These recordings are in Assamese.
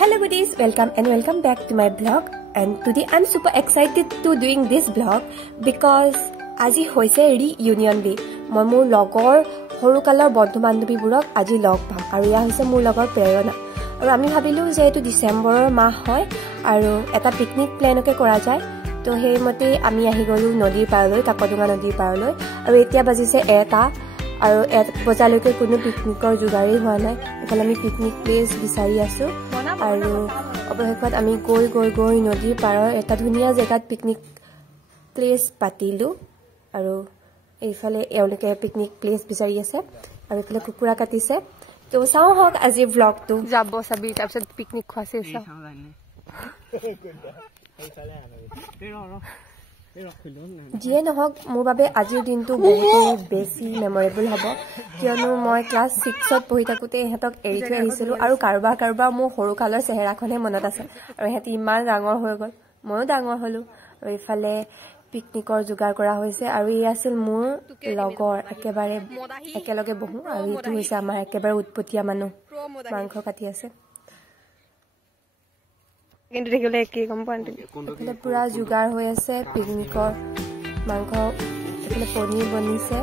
Hello buddies, welcome back to my blog. And today I'm super excited to doing this blog because আজি হৈছে reunion day. মই মোৰ লগৰ হৰুকালৰ বন্ধু বান্ধৱীবোৰক আজি লগ পাম আৰু ইয়া হৈছে মোৰ লগৰ প্ৰেৰণা আৰু আমি ভাবিলো যে এটো ডিসেম্বৰৰ মাহ হয় আৰু এটা পিকনিক প্ল্যানকে কৰা যায় তো হেইমতে আমি আহি গলো নদীৰ পাৰলৈ কাকডুঙা নদীৰ পাৰলৈ আৰু এতিয়া বাজিছে এটা আৰু বজালৈকে কোনো পিকনিকৰ জুগাৰী হোৱা নাই এফালে আমি পিকনিক প্লেস বিচাৰি আছো আৰু অৱশেষত আমি গৈ নদীৰ পাৰৰ এটা ধুনীয়া জেগাত পিকনিক প্লেস পাতিলো আৰু এইফালে এওঁলোকে পিকনিক প্লেস বিচাৰি আছে আৰু এইফালে কুকুৰা কাটিছে তো চাও হক আজি ব্লগটো যাব সবি তাৰপিছত পিকনিক খোৱাছে চাও যিয়ে নহওক মোৰ বাবে আজিৰ দিনটো বহুত বেছি মেমৰেবল হ'ব কিয়নো মই ক্লাছ 6ত পঢ়ি থাকোতে এহেতক এৰি থৈ আহিছিলো আৰু কাৰবাৰ মোৰ সৰু কালৰ চেহেৰাখনে মনত আছে আৰু এহেতি ইমান ডাঙৰ হৈ গ'ল ময়ো ডাঙৰ হলো আৰু ইফালে পিকনিকৰ যোগাৰ কৰা হৈছে আৰু এই আছিল মোৰ লগৰ একেবাৰে একেলগে বহো আৰু এইটো হৈছে আমাৰ একেবাৰে উৎপতীয়া মানুহ মাংস কাটি আছে কিন্তু দেখিলে কি গম পান্তি এফালে পুৰা যোগাৰ হৈ আছে পিকনিকৰ মাংস এফালে পনীৰ বনিছে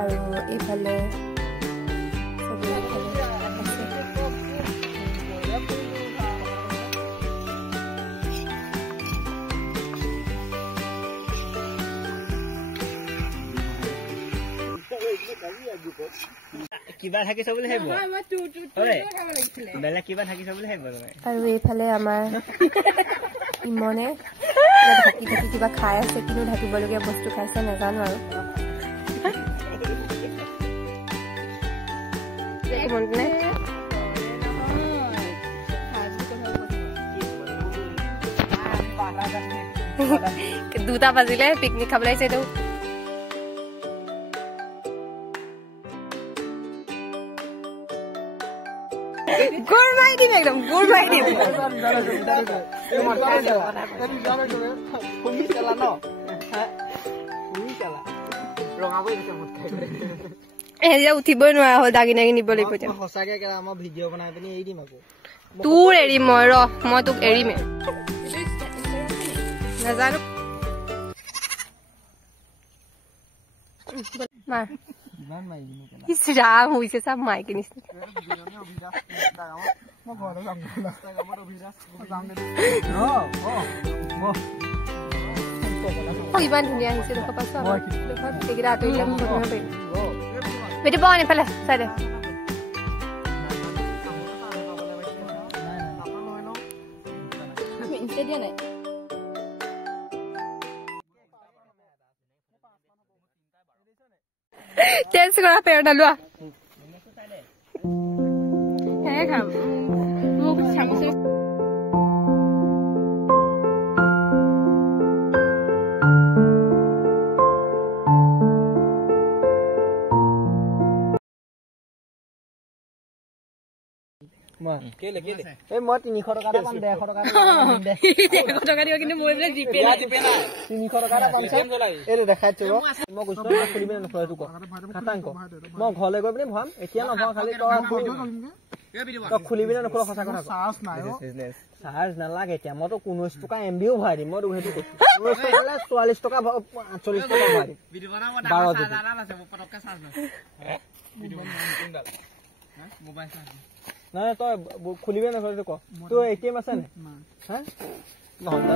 আৰু এইফালে কিবা থাকিছ বুলি হেব ওৰে বেলা কিবা থাকিছ বুলি হেব আৰু এইফালে আমাৰ ইমনে ঢাকি কিবা খাই আছে কিনো ঢাকিবলগীয়া বস্তু খাইছে নাজানো আৰু দুটা বাজিলে পিকনিক খাবলৈ আহিছে এইটো Good riding, एकदम good riding. এয়া উঠিবই নোৱাৰা হ'ল দাগি নাগি নিব লাগিব এতিয়া হসাকে কেৰা আমাৰ ভিডিও বনাই পিনি এৰি দিম আকৌ তোৰ এৰি মই তোক এৰিমে নাজানো মাৰ ইছৰাম হৈছে সব মাইকে নিছে ইমান ধুনীয়া আহিছে দেখো পাছো এইকেইটা আঁতৰিলে বেটি বন এইফালে চাই দে দিয়া নাই টেষ্ট কৰা পেৰটা লোৱা হে খাম মোক চামুচে কেলে এই মই 300 টকা এটা পাম 150 টকা দে 100 টকা দিও কিন্তু মই বলে জিপে নাই 300 টকা এটা পাম এই দেখাইছো মই কৈছো খুলিবি না নখৰা তুক খাটাংক মই ঘৰলৈ গৈ পিনি ভাম এতিয়া নভা খালি তই খুলিবি না নখৰা সঁচা কথা চাৰ্জ নাই চাৰ্জ নালাগে এতিয়া মই তো 19 টকা এমবিও ভৰাই দিম মই হেতু কৈছো 44 টকা 48 টকা ভৰাই দিম ভিডিও বনাব দাদা আছে পটককে চাৰ্জ নাই ভিডিও বনাব মোবাইল চাৰ্জ নাই তই খুলিবে না ঘৰটো ক তো এটিএম আছে নে হ্যাঁ নহন্দা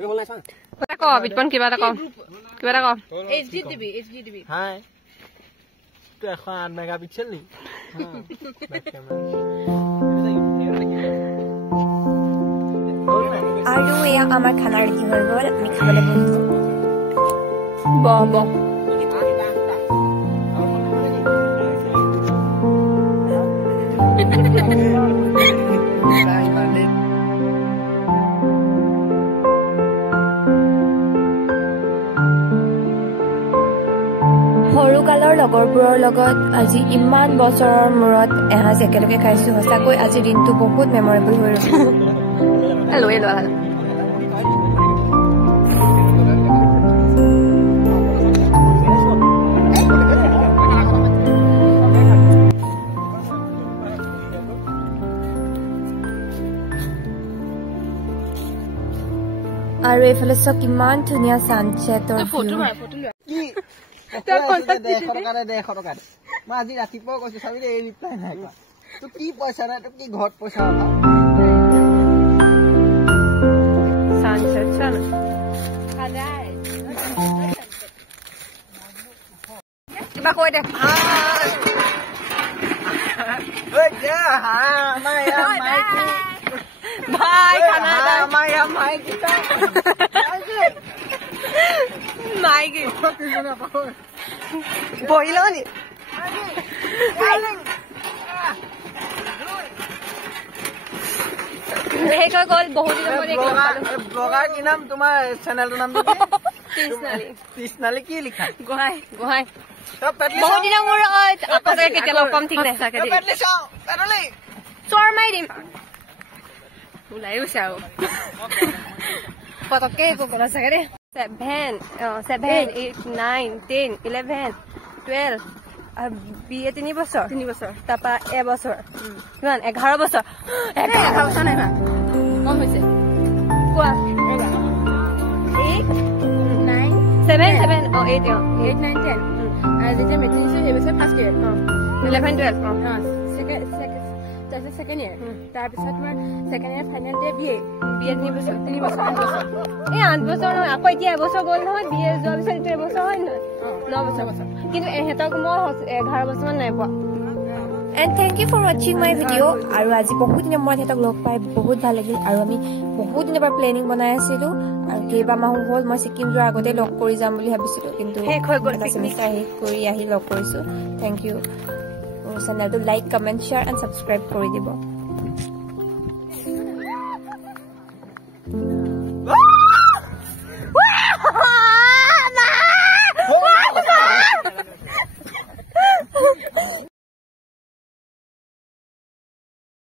এই হলাই সা ক বিটপন কিবা এটা ক এইচডি টিভি হাই তো 108 মেগাপিক্সেল নি হ্যাঁ ব্যাক ক্যামেরা আৰু এয়া আমাৰ খানাৰ কি হৈ গ'ল আমি খাবলৈ বহিছো সৰুকালৰ লগৰবোৰৰ লগত আজি ইমান বছৰৰ মূৰত এসাঁজ একেলগে খাইছো সঁচাকৈ আজি দিনটো বহুত মেমৰেবল হৈ ৰ'ব Hello. আৰু এইফালে চক কিমান ধুনীয়া সানছেটৰ ফটো কি মই আজি ৰাতিপুৱা কৈছো চাবি দে এই ৰিপ্লাই নাই তো কি পইচা নাই তো কি ঘৰত পইচা পাবা সানছেট চান কিবা কৈ দে ঐ দে হা মায়া মাইকি ভাই খানা দে মায়া মাইকি মাইকি বহিলো নি হেকা কল বহুত দিন মই ব্লগাৰ কি নাম তোমাৰ চেনেলৰ নাম কি কৃষ্ণালী কি লিখা গোহাই পেটলি বহুত দিন মোৰ আপকে কেতিয়া কম ঠিক নাই সাকে দেই পেটলি চাও পেটলি চৰ মাই দিম ওলাই গৈছাও পতকে একো কলা সাকে দেই 7 8 9 10 11 12 বিয়ে 3 বছৰ তাপা এবছৰ কিমান 11 বছৰ 11 বছৰ নাই না কম হৈছে কোৱা 8 9 7 7 8 8 9 10 আৰু যেতিয়া মেট্ৰিক দিছে সেই বছৰ ফাৰ্ষ্ট ইয়েৰ 11 12 second year তাৰ পিছত তোমাৰ second year final day বিয়ে 3 বছৰ 8 বছৰ নহয় আকৌ এতিয়া এবছৰ গ'ল নহয় বিয়ে যোৱাৰ পিছত এতিয়া এবছৰ হয় নহয় 9 বছৰ কিন্তু এহেতক মই 11 বছৰ নাই পোৱা and thank you for watching my video আৰু আজি বহুত দিনৰ মূৰত হেতক লগ পাই বহুত ভাল লাগিল আৰু আমি বহুত দিনৰ পৰা প্লেনিং বনাই আছিলো আৰু কেইবা মাহ হ'ল মই সিকিম যোৱাৰ আগতে লগ কৰি যাম বুলি ভাবিছিলো কিন্তু শেষ হৈ গ'ল সেমিষ্টাৰ শেষ কৰি আহি লগ কৰিছো thank you চেনেলটো like comment share and subscribe কৰি দিব